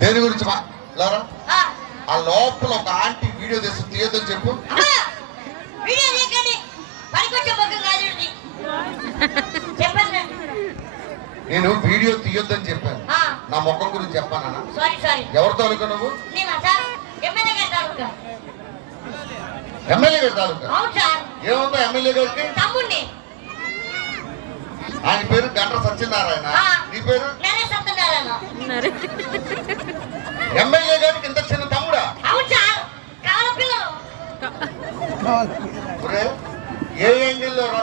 దేని గురించి ఆ, లోపల ఒక ఆంటీ వీడియో తీసి తీయొద్దని చెప్పు. నేను వీడియో తీయొద్దని చెప్పాను. నా ముఖం గురించి చెప్పానా ఎవరితో అనుకో నువ్వు? ఎమ్మెల్యే గారి తాలూకా. ఏముందో ఎమ్మెల్యే గారికి? ఆయన పేరు గంట సత్యనారాయణ. నీ పేరు? ఎమ్మెల్యే గారికి ఇంత చిన్న తమ్ముడా? ఏ యాంగిల్లో రా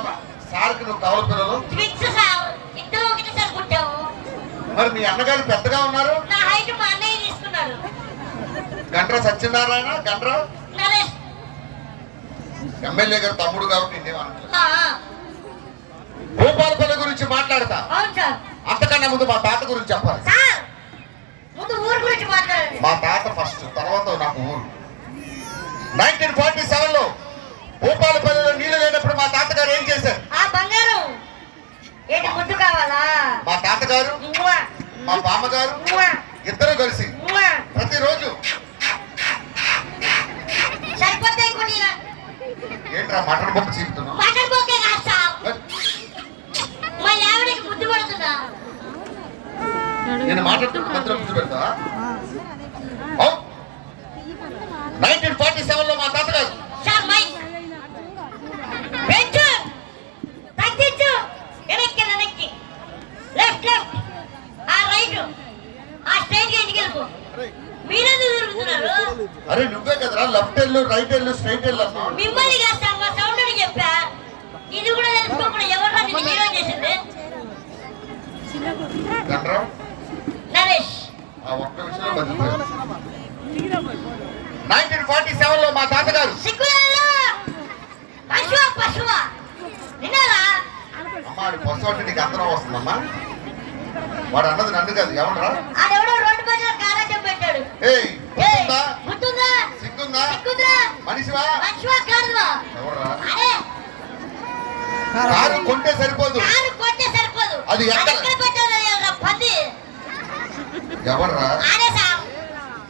సార్కి నువ్వు కావాలి పిల్లలు? మరి మీ అన్నగారు పెద్దగా ఉన్నారు? గంట్ర సత్యనారాయణ గంట్ర నరేష్. ఎమ్మెల్యే గారు తమ్ముడు కాబట్టి భూపాలపల్లి గురించి మాట్లాడతా. అవును సార్. అంతకన్నా ముందు మా తాత గురించి చెప్పాలి. మా తాత ఫస్ట్ తర్వాత నాకు ఊరు. నైన్టీన్ ఫార్టీ సెవెన్లో భూపాలపల్లిలో నీళ్ళు లేనప్పుడు మా తాతగారు ఏం చేశారు? ఆ బంగారం ఏంటి ముద్దు కావాలా? మా తాతగారు మా బామ్మగారు ఇద్దరు కలిసి. ప్రతిరోజు ఏంట్రా మటన్ బొక్క నేను మాట్లాడుతున్న నైన్టీన్ ఫార్టీ సెవెన్లో మా అరే నువ్వే కదరా లెఫ్ట్ రైట్ స్ట్రైట్ మిమ్మల్ని సౌండ్ అని చెప్పా. ఇది కూడా తెలుసుకోకుండా ఎవరు నిన్ను హీరో చేసింది? ఆ ఒక్క నైన్టీన్ ఫార్టీ సెవెన్లో మా తాతగారు సిగ్గులలో పశువ పశువ. విన్నారా అమ్మా ఆడి బస్సు అంటే నీకు అందరం వస్తుందమ్మా. వాడు అన్నది నన్ను కాదు ఎవడరా? మనిషివా? ఎవడరా? కారు కొంటే సరిపోదు. అది ఎక్కడ? ఎక్కడ పెట్టాడు తెలియదురా, పంది సార్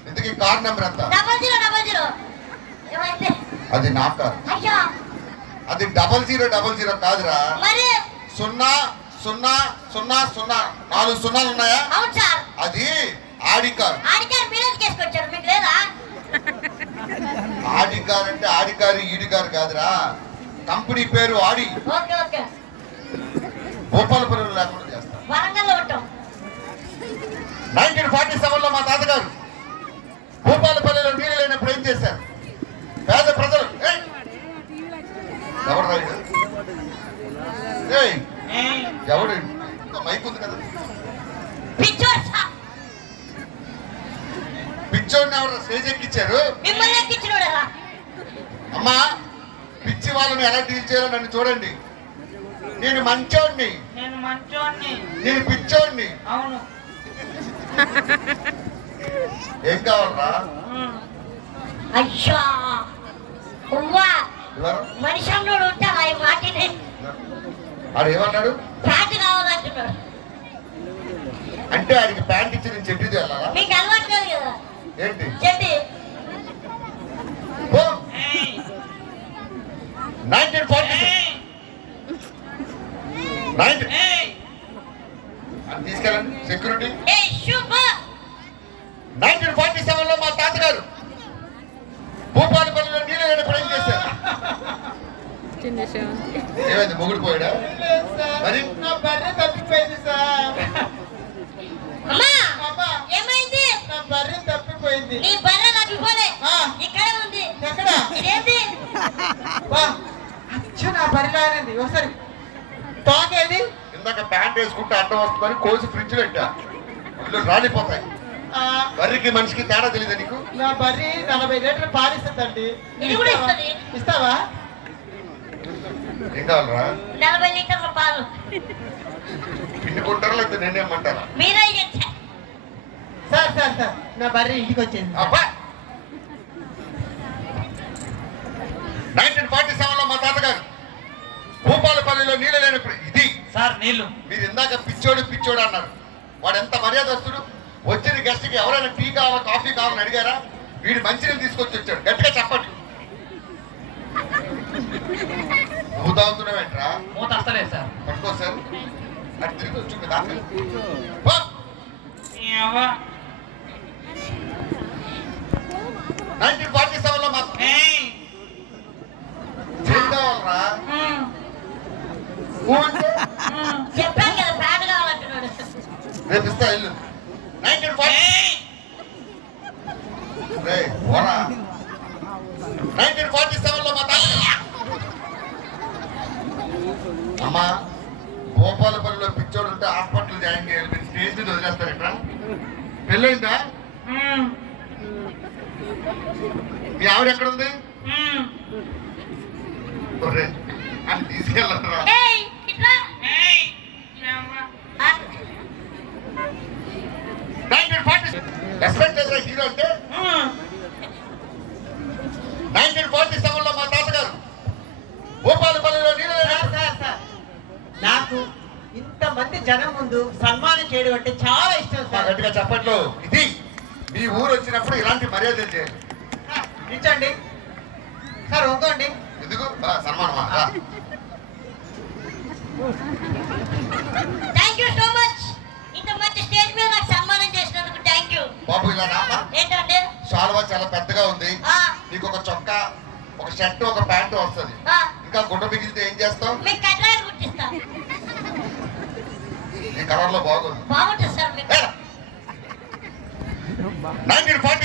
ఇంతకీ కార్ నెంబర్ ఎంత? అది నా కారు. అది డబల్ జీరో డబల్ జీరో కాదురా. సున్నా సున్నా సున్నా సున్నా. నాలుగు సున్నాలు ఉన్నాయా? అది ఆడి కార్. ఆడి కార్ అంటే ఆడి కారు ఈడి కారు కాదురా. కంపెనీ పేరు ఆడి. భూపాలపురం లేకుండా చేస్తాం. వరంగల్లో ఉంటాం. నైన్టీన్ ఫార్టీ సెవెన్లో మా తాతగారు భూపాలపల్లిలో నీళ్ళు లేనప్పుడు ఏం చేశారు. పేద ప్రజలు! ఎవరు ఎవడు? మైక్ ఉంది కదా. పిచ్చోడిని ఎవరు స్టేజ్ ఎక్కిచ్చారు? అమ్మా పిచ్చి వాళ్ళని ఎలా డీల్ చేయాలో నన్ను చూడండి. నేను మంచోడిని. నేను మంచోడిని. నేను పిచ్చోడిని. అవును. ఏం కావాలరా. అయ్యా! ఉవ్వా! ఎవరు? మనిషి అన్నోడు ఉంటారా ఈ మాటిని ఆడు ఏమన్నాడు? ఫ్యాట్ కావాలంటున్నాడు. అంటే ఆడికి ప్యాంట్ ఇచ్చి నేను చెట్టు మీకు అలవాటు లేదు కదా? ఏంటి? Nineteen forty nineteen. తీసుకెళ్ళండి. సెక్యూరిటీ ఏ శుభ నైన్టీన్ ఫార్టీ సెవెన్లో మా తాతగారు భూపాలపల్లిలో నీళ్ళు లేనప్పుడు ఏం చేశారు. ఏమైంది? మొగుడు పోయాడా. మరి? నా బర్రె తప్పిపోయింది సార్ ఏమైంది? నా బర్రె తప్పిపోయింది నీ బర్రె తప్పిపోలే ఆ. ఇక్కడే ఉంది. ఎక్కడ? బా అచ్చ నా బర్రెలానండి ఒకసారి ఇందాక ప్యాంట్ వేసుకుంటే అడ్డం వస్తుందని కోసి ఫ్రిడ్జ్ పెట్టా. ఇల్లు రాలిపోతాయి. ఆ, వరికి మనిషికి తేడా తెలియదు నీకు? నా బర్రె నలభై లీటర్లు పాలిస్తుందండి ఇది కూడా ఇస్తది. ఇస్తావా? ఏం కావాలరా? నలభై లీటర్ల పాలు. పిండుకుంటారా లేకపోతే నేనేమంటారా మీరే ఇచ్చా సార్ సార్ సార్ నా బర్రె ఇంటికి వచ్చింది అబ్బా నైన్టీన్ ఫార్టీ సెవెన్లో మా తాతగారు భూపాలపల్లిలో నీళ్ళు లేనప్పుడు ఇది సార్ నీళ్ళు మీరు ఇందాక పిచ్చోడు పిచ్చోడు అన్నారు. వాడు ఎంత మర్యాదస్తుడు? వచ్చిన గెస్ట్కి ఎవరైనా టీ కావాలా కాఫీ కావాలని అడిగారా? వీడు మంచినీళ్ళు తీసుకొచ్చి వచ్చాడు. గట్టిగా చెప్పండి. నువ్వు తాగుతున్నావేంట్రా మూత వస్తలేదు సార్. పట్టుకో సార్. అటు తిరిగి వచ్చు కదా నైన్టీన్ ఫార్టీ సెవెన్లో మాకు ఏం కావాలరా ఊ అంటే చెప్పాను కదా ప్యాడ్ కావాలంటున్నాడు రేపు ఇస్తా ఇల్లు నైన్టీన్ ఫార్టీ రే పోరా నైన్టీన్ ఫార్టీ సెవెన్లో మా తాత అమ్మా గోపాలపల్లిలో పిచ్చోడు ఉంటే హాస్పిటల్ జాయిన్ చేయాలి మీరు స్టేజ్ మీద వదిలేస్తారు ఇక్కడ పెళ్ళైందా మీ ఆవిడ ఎక్కడ ఉంది? అని తీసుకెళ్ళరా ఏయ్ ఇట్లా ఆ, నైన్టీన్ ఫార్టీ రెస్పెక్ట్ హీరో అంటే నైన్టీన్ ఫార్టీ సెవెన్లో మా తాతగారు భూపాలపల్లిలో నీళ్ళు సార్ సార్ సార్ నాకు ఇంతమంది జనం ముందు సన్మానం చేయడం అంటే చాలా ఇష్టం సార్. గట్టిగా చెప్పట్లు. ఇది మీ ఊరు వచ్చినప్పుడు ఇలాంటి మర్యాదలు చేయాలి? ఇచ్చండి సార్ ఒక్కోండి. ఎందుకు? సన్మానమా? రా. థ్యాంక్ యూ సో మచ్ ఇంత మంచి స్టేజ్ మీద నాకు సన్మానం చేసినందుకు థ్యాంక్ యూ బాబు ఇలా రామా ఏంటంటే శాలువా చాలా పెద్దగా ఉంది. ఆ, నీకు ఒక చొక్కా ఒక షర్ట్ ఒక ప్యాంటు వస్తుంది. ఆ, ఇంకా గుడ్డ మిగిలితే ఏం ఈ కలర్లో బాగుంది. Nineteen forty